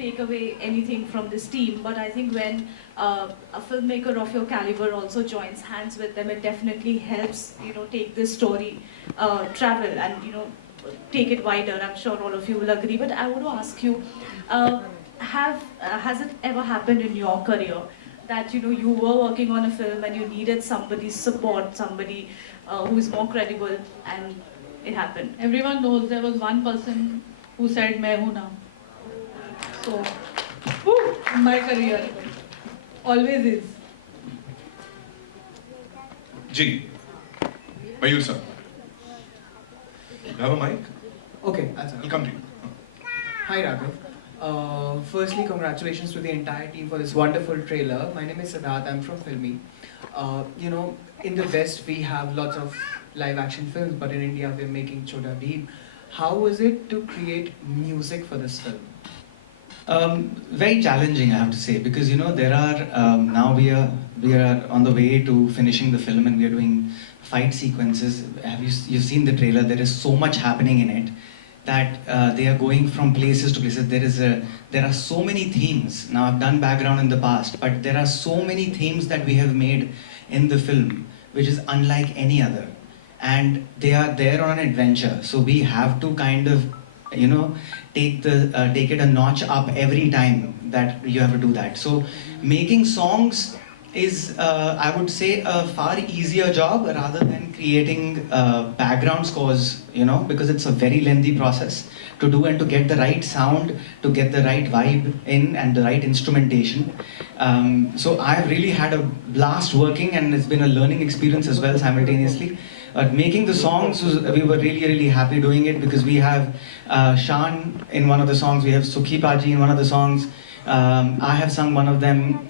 take away anything from this team, but I think when a filmmaker of your caliber also joins hands with them, it definitely helps, take this story, travel and, take it wider. I'm sure all of you will agree. But I want to ask you, has it ever happened in your career that, you were working on a film and you needed somebody's support, somebody who is more credible, and it happened? Everyone knows there was one person who said, "Main hu na." So, in my career, always is. G. Mayur sir. You have a mic? Okay, that's I'll come to you. Hi Raghav. Firstly, congratulations to the entire team for this wonderful trailer. My name is Siddharth, I'm from Filmy. In the West we have lots of live action films, but in India we're making Chhota Bheem. How was it to create music for this film? Very challenging, I have to say, because there are now we are on the way to finishing the film and we are doing fight sequences. You've seen the trailer? There is so much happening in it that they are going from places to places. There are so many themes. Now I've done background in the past, but there are so many themes that we have made in the film, which is unlike any other, and they are there on an adventure. So we have to kind of take it a notch up every time that you have to do that. So making songs is, I would say, a far easier job rather than creating background scores, because it's a very lengthy process to do and to get the right sound, to get the right vibe in and the right instrumentation. So I've really had a blast working, and it's been a learning experience as well simultaneously. Making the songs, we were really, really happy doing it, because we have Shan in one of the songs, we have Sukhi Paji in one of the songs, I have sung one of them.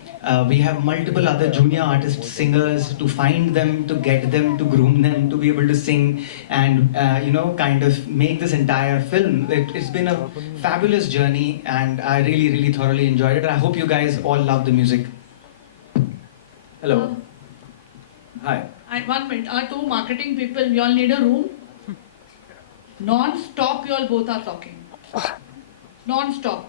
We have multiple other junior artists, singers, to find them, to get them, to groom them, to be able to sing and, kind of make this entire film. It's been a fabulous journey, and I really, really thoroughly enjoyed it. I hope you guys all love the music. Hello. Hi. 1 minute. Our two marketing people, you all need a room. Non-stop, you all both are talking. Non-stop.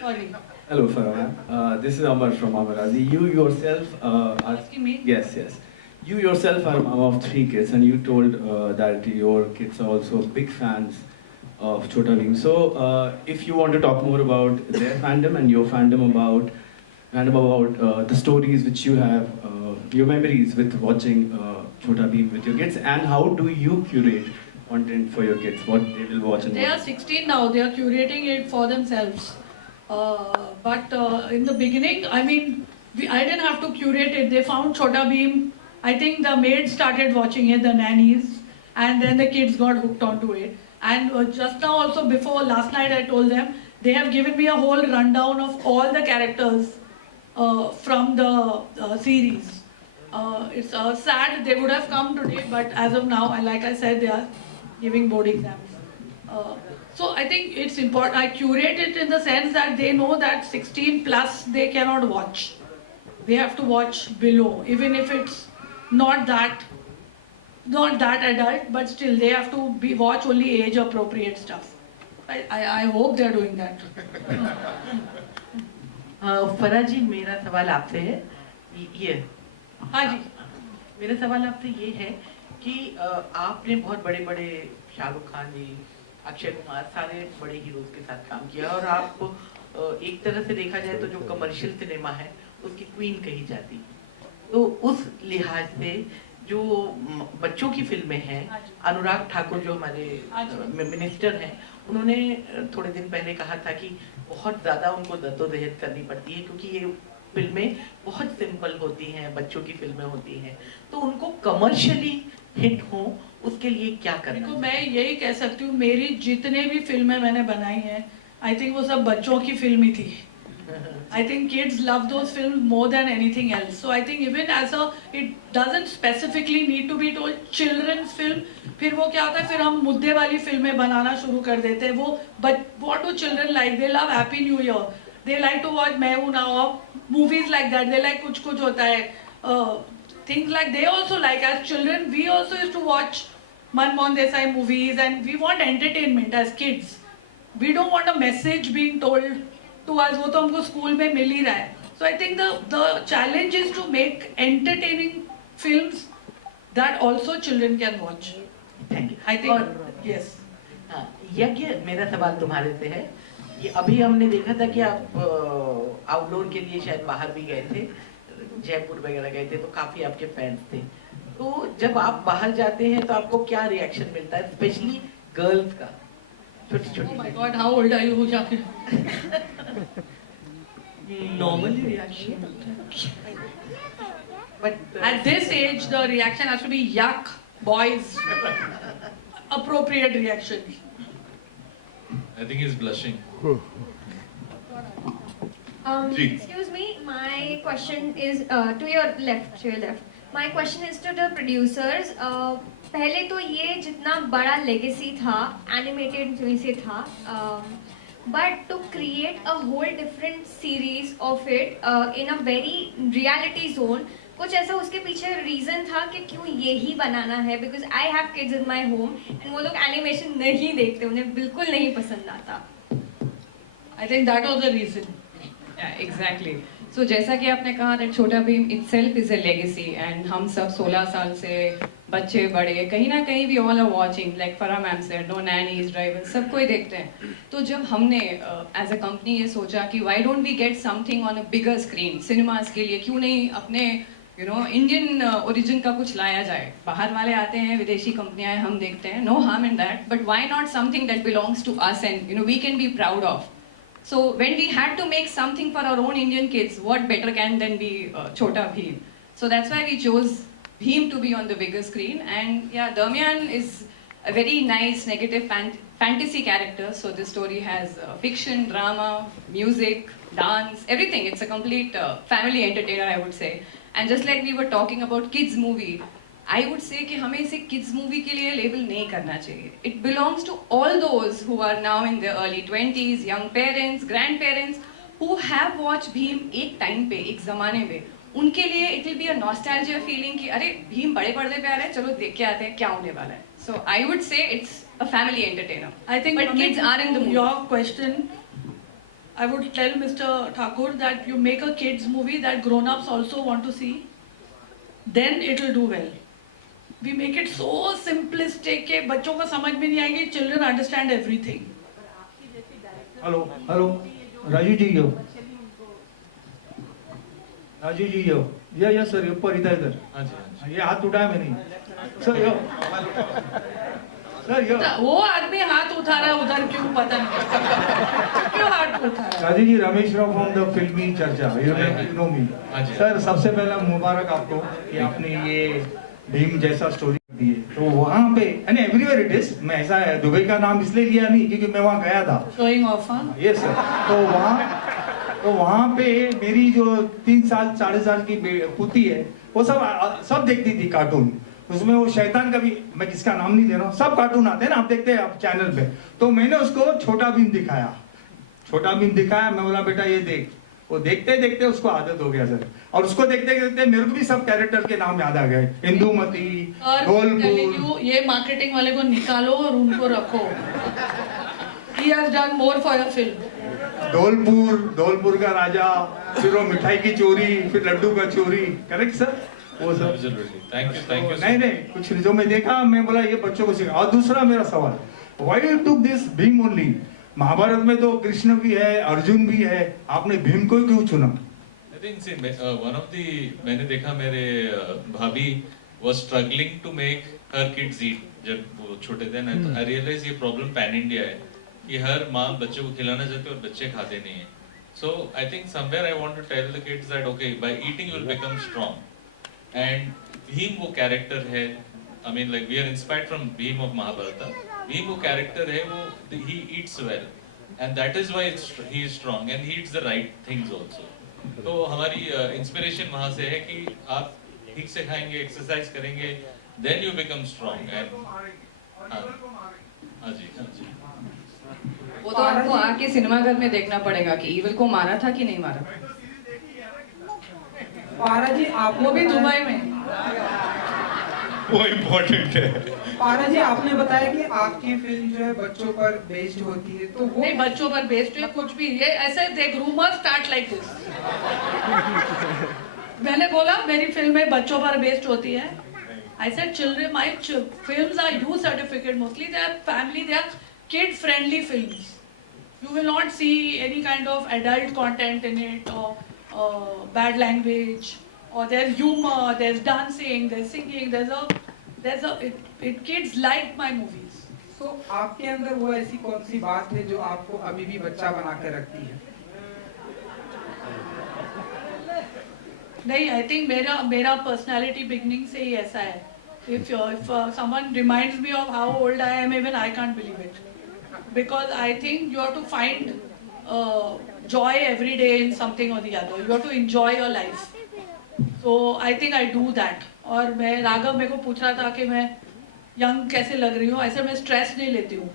Sorry. Hello, Farah. This is Amar from Amarazi. You yourself are... Asking me? Yes, yes. You yourself are mom of 3 kids, and you told that your kids are also big fans of Chhota Bheem. So, if you want to talk more about their fandom and your fandom about the stories which you have, your memories with watching Chhota Bheem with your kids, and how do you curate content for your kids, what they will watch and They are 16 now, they are curating it for themselves. But in the beginning, I mean, I didn't have to curate it. They found Chhota Bheem. I think the maids started watching it, the nannies, and then the kids got hooked onto it. And just now also, before last night, I told them, they have given me a whole rundown of all the characters from the series. It's sad they would have come today, but as of now, and like I said, they are giving board exams. So I think it's important. I curate it in the sense that they know that 16 plus they cannot watch. They have to watch below, even if it's not that adult, but still they have to watch only age appropriate stuff. I hope they're doing that. फरा जी, मेरा सवाल आपसे है ये। हाँ जी। मेरा सवाल आपसे ये है कि आपने बहुत बड़े शाहरुख खान जी, अक्षय कुमार, सारे बड़े हीरोज के साथ काम किया, और आप एक तरह से देखा जाए तो जो कमर्शियल सिनेमा है उसकी क्वीन कही जाती। तो उस लिहाज से जो बच्चों की फिल्में हैं, अनुराग ठाकुर जो हमारे मिनिस्टर हैं, उन्होंने थोड़े दिन पहले कहा था कि बहुत ज़्यादा उनको जद्दोजहद करनी पड़ती है, क्योंकि ये फिल्में बहुत सिंपल होती हैं, बच्चों की फिल्में होती हैं, तो उनको कमर्शियली हिट हो उसके लिए क्या करना? देखो, मैं यही कह सकती हूँ, मेरी जितने भी फिल्में मैंने बनाई हैं, आई थिंक वो सब बच्चों की फिल्म ही थी। I think kids love those films more than anything else. So I think even as it doesn't specifically need to be told children's film. फिर वो क्या होता है, फिर हम मुद्दे वाली फिल्में बनाना शुरू कर देते हैं। वो but what do children like? They love Happy New Year. They like to watch मैं हूँ ना, movies like that. They like कुछ कुछ होता है, things like they also like. As children, we also used to watch Manmohan Desai movies, and we want entertainment as kids. we don't want a message being told to us. वो तो हमको school में मिल ही रहा है. So I think the challenge is to make entertaining films that also children can watch. Thank you. I think yes. हाँ, यज्ञ, मेरा सवाल तुम्हारे से है कि अभी हमने देखा था कि आप आउटडोर के लिए शायद बाहर भी गए थे, जयपुर वगैरह गए थे, तो काफी आपके फैंस थे. तो जब आप बाहर जाते हैं तो आपको क्या रिएक्शन मिलता है, स्पेशली गर्ल्स का, छोटी Oh my छोटी? God, how old are you, Shakir? Normally reaction, but At this age, the reaction has to be yuck, boys. Appropriate reaction. I think he's blushing. Ji. Excuse me, my question is to your left. My question is to the producers. पहले तो ये जितना बड़ा legacy था, animated से था, but to create a whole different series of it in a very reality zone, कुछ ऐसा उसके पीछे रीजन था कि क्यों ये ही बनाना है? Because I have kids in my home and वो लोग एनिमेशन नहीं देखते, उन्हें बिल्कुल नहीं पसंद आता. I think that was the reason. Yeah, exactly. So जैसा कि आपने कहा that छोटा Bhim itself is a legacy and हम सब 16 साल से बच्चे बड़े कहीं ना कहीं we all are watching, like Farah ma'am said, no nannies, drivers, सब कोई देखते हैं. तो जब हमने as a company ये सोचा कि why don't we get something on a bigger screen, cinemas के लिए क्यों नहीं अपने इंडियन ओरिजिन का कुछ लाया जाए. बाहर वाले आते हैं, विदेशी कंपनियां हम देखते हैं, no harm in that, but why not something that belongs to us and we can be proud of. So when we had to make something for our own Indian kids, what better can than be Chota Bheem? So that's why we chose Bheem to be on the bigger screen. And yeah, Damian is a very nice negative fantasy character. So this story has fiction, drama, music, dance, everything. It's a complete family entertainer, I would say. And just like we were talking about kids movie, I would say कि हमें इसे kids movie के लिए label नहीं करना चाहिए. It belongs to all those who are now in their early 20s, young parents, grandparents, who have watched Bheem एक time पे, एक ज़माने पे. उनके लिए it will be a nostalgia feeling कि अरे भीम बड़े पर्दे पे आ रहे हैं, चलो देख के आते हैं क्या होने वाला है. So I would say it's a family entertainer. I think but kids are in the mood. Your question, I would tell Mr. Thakur that you make a kids movie that grown-ups also want to see, then it will do well. We make it so simplistic कि बच्चों को समझ में नहीं आएगी. Children understand everything. Hello Raju ji yo yes sir ऊपर इधर हाँ जी. ये हाथ उठाया मैंने सर यो वो आदमी हाथ उठा रहा है उधर, क्यों पता नहीं क्यों हाथ उठा रहा है. राजू जी, रमेश राव फ्रॉम द फिल्मी चर्चा, यू नो मी. सर सबसे पहला मुबारक आपको कि आपने ये भीम जैसा स्टोरी दी है. तो वहाँ पे एंड एवरीवेयर इट इज, मैं ऐसा दुबई का नाम इसलिए लिया नहीं क्योंकि मैं वहाँ गया था. Showing off. Yes sir. तो वहाँ पे मेरी जो 3 साल 4.5 साल की पुती है, वो सब देखती थी कार्टून. उसमें वो शैतान का भी, मैं किसका नाम नहीं ले रहा हूँ, सब कार्टून आते हैं ना, आप देखते हैं आप चैनल पे. तो मैंने उसको छोटा भीम दिखाया. मैं बोला बेटा ये देख. वो देखते देखते उसको आदत हो गया सर, और उसको देखते देखते मेरे को भी सब कैरेक्टर के नाम याद आ गए. इंदुमती, धौलपुर. ये मार्केटिंग वाले को निकालो और उनको रखो. He has done more for your film. Dholpur का राजा, फिर वो मिठाई की चोरी, फिर लड्डू का चोरी. Correct sir? वो सब. Thank you. नहीं कुछ जो मैं देखा, मैं बोला ये बच्चों को सिखा. और दूसरा मेरा सवाल, why you took this Bhim only? Mahabharata में तो कृष्ण भी है, अर्जुन भी है, आपने भीम को क्यों चुना? I think one of the, मैंने देखा मेरे भाभी was struggling to make her kids eat जब वो छोटे थे ना. तो I realized ये problem pan India है कि हर माँ बच्चों को खिलाना चाहती है और बच्चे खाते नहीं है. So I think somewhere I want to tell the kids that okay, by eating you will become strong. And Bhim वो character है, I mean like we are inspired from Bhim of Mahabharata. Bhim वो character है, वो he eats well, and that is why he is strong and he eats the right things also. तो हमारी inspiration वहाँ से है कि आप ठीक से खाएंगे, एक्सरसाइज करेंगे, then you become strong. And हाँ जी. वो तो आपको आके सिनेमाघर में देखना पड़ेगा कि ईविल को मारा था कि नहीं मारा. पारा जी, आप वो भी दुबई में. वो इम्पोर्टेंट है। पारा जी, आपने बताया कि आपकी फिल्म जो है बच्चों पर बेस्ड होती है, तो वो नहीं, बच्चों पर बेस्ड है कुछ भी, ये ऐसे देख रूमर स्टार्ट लाइक दिस। मैंने बोला मेरी फिल्में बच्चों पर बेस्ड होती है। I said children, my films are U certificate mostly. They are family, they are kid friendly films. You will not see any kind of adult content in it or bad language, or there's humor, there's dancing, there's singing, kids like my movies. तो आपके अंदर वो ऐसी कौन सी बात है जो आपको अभी भी बच्चा बना के रखती है? नहीं, आई थिंक मेरा पर्सनालिटी बिगनिंग से ही ऐसा है। If someone reminds me of how old I am, even I can't believe it, because I think you have to find joy every day in something or the other. You have to enjoy your life. So I think I do that. और मैं राघव मेरे को पूछ रहा था कि मैं young कैसे लग रही हूँ, ऐसे मैं स्ट्रेस नहीं लेती हूँ,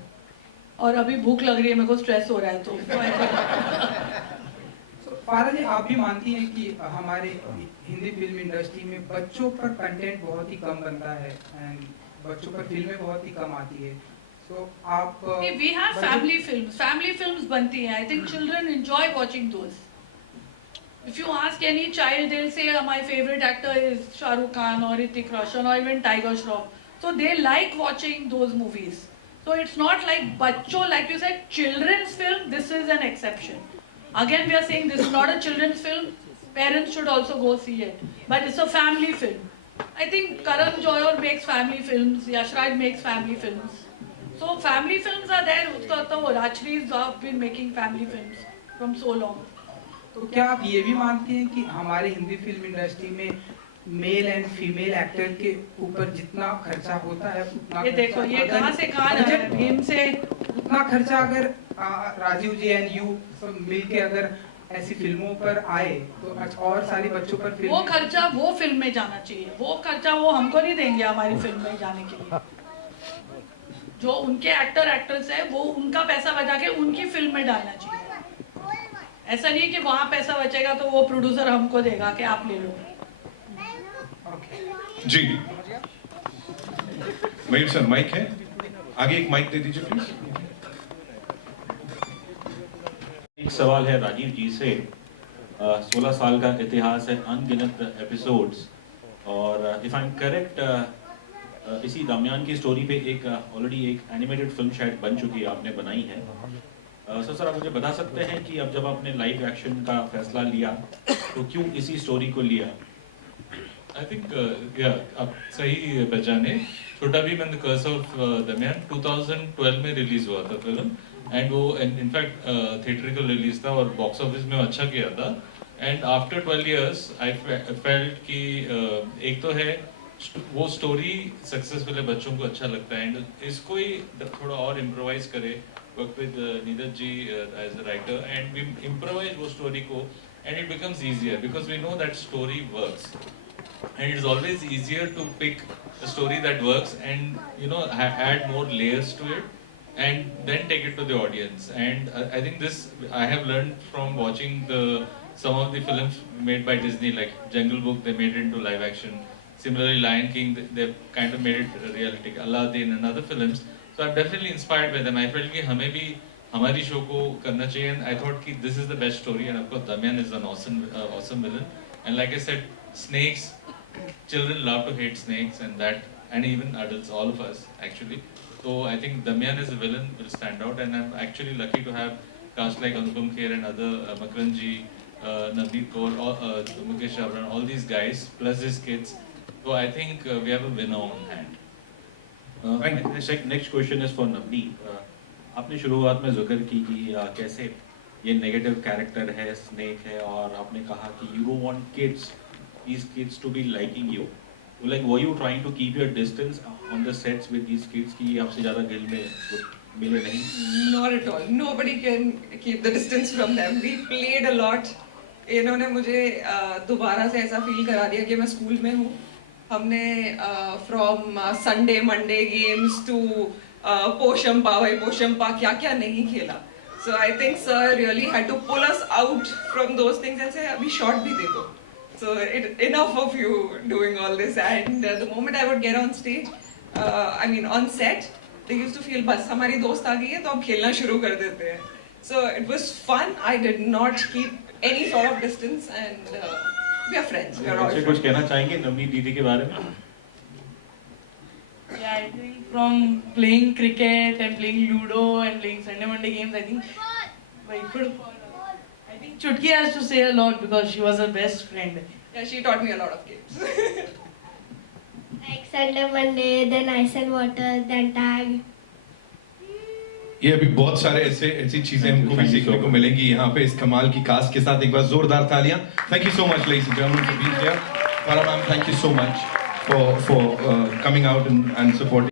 और अभी भूख लग रही है, मेरे को स्ट्रेस हो रहा है, तो पारा जी, आप भी मानती हैं कि हमारे हिंदी फिल्म इंडस्ट्री में बच्चों पर कंटेंट बहुत ही कम बनता है एंड बच्चों पर फिल्में बहुत ही कम आती है, तो आप we have family films बनती हैं। I think children enjoy watching those. If you ask any child, they'll say my favorite actor is Shah Rukh Khan or Hrithik Roshan or even Tiger Shroff. So they like watching those movies. So it's not like bachcho, like you said, children's film. This is an exception. Again, we are saying this is not a children's film. Parents should also go see it. But it's a family film. I think Karan Johar makes family films. Yash Raj makes family films. So family films are there. Rajshree's have been making family films from so long. तो क्या आप ये भी मानती हैं कि हमारे Hindi film industry में मेल एंड फीमेल एक्टर के ऊपर जितना खर्चा होता है उतना ये देखो, ये कहाँ से कहाँ आ रहा है, भीम से उतना खर्चा अगर राजीव जी एंड यू सब मिलके अगर ऐसी फिल्मों पर आए तो और सारी बच्चों पर फिल्म, वो खर्चा वो फिल्म में जाना चाहिए। वो खर्चा वो हमको नहीं देंगे हमारी फिल्म में जाने के लिए। जो उनके एक्टर एक्ट्रेस है वो उनका पैसा बचा के उनकी फिल्म में डालना चाहिए। ऐसा नहीं है कि वहाँ पैसा बचेगा तो वो प्रोड्यूसर हमको देगा कि आप ले लो। जी मयूर सर, माइक है, आगे एक माइक दे दीजिए प्लीज। एक सवाल है राजीव जी से। 16 साल का इतिहास है, अनगिनत एपिसोड्स, और इफ आई एम करेक्ट इसी दरमियान की स्टोरी पे एक ऑलरेडी एक एनिमेटेड फिल्म शायद बन चुकी है, आपने बनाई है। सर आप मुझे बता सकते हैं कि अब जब आपने लाइव एक्शन का फैसला लिया तो क्यों इसी स्टोरी को लिया? I think आप सही पहचाने। Chhota Bheem and the curse of Damyaan 2012 में रिलीज हुआ था फिल्म, एंड वो इनफैक्ट थिएट्रिकल रिलीज था और बॉक्स ऑफिस में अच्छा किया था। And after 12 years I felt कि एक तो है वो स्टोरी सक्सेसफुल है, बच्चों को अच्छा लगता है, एंड इसको ही थोड़ा और इम्प्रोवाइज करे, work with Neeraj ji as a writer, and we improvise वो स्टोरी को, and it becomes easier because we know that story works, and it is always easier to pick a story that works and add more layers to it and then take it to the audience. And I think this I have learned from watching some of the films made by Disney, like Jungle Book, they made it into live action. Similarly, Lion King, they've kind of made it realistic. Aladdin and other films. So I'm definitely inspired by them. I felt कि हमें भी हमारी show को करना चाहिए, and I thought कि this is the best story, and of course Damayan is an awesome villain. And like I said, snakes, children love to hate snakes, and even adults, all of us actually. So I think Damayan as a villain will stand out, and I'm actually lucky to have cast like Anupam Kher and other Makranji, Navneet Kaur, Mukesh Abran, all these guys plus his kids. So I think we have a winner on hand. Next question is for Navneet. आपने शुरुआत में जिक्र की कि कैसे ये negative character है, snake है, और आपने कहा कि you don't want kids, these kids to be liking you. Like, were you trying to keep your distance on the sets with these kids कि आपसे ज़्यादा गिल में मिले नहीं? Not at all. Nobody can keep the distance from them. We played a lot. इन्होंने मुझे दोबारा से ऐसा फील करा दिया कि मैं स्कूल में हूँ। हमने from Sunday, Monday games to Poshampa भाई पोशंपा क्या क्या नहीं खेला। So I think sir really had to pull us out from those things and say अभी shot भी दे दो। So enough of you doing all this. And the moment I would get on stage, I mean on set, they used to feel बस हमारी दोस्त आ गई है तो अब खेलना शुरू कर देते हैं. So it was fun. I did not keep any sort of distance, and we are friends. We are all कुछ friends. कहना चाहेंगे नवनीत दीदी के बारे में? Yeah, I think from playing cricket and playing Ludo and playing Sunday Monday games, I think I think Chutki has to say a lot because she was her best friend. Yeah, she taught me a lot of games. Like Sunday, Monday, then ice and water, then tag. ये अभी बहुत सारे ऐसी चीजें हमको भी सीखने को मिलेंगी यहाँ पे इस कमाल की कास्ट के साथ. एक बार जोरदार तालियां. Thank you so much, ladies and gentlemen, for being here. Farah ma'am, thank you so much for coming out and supporting.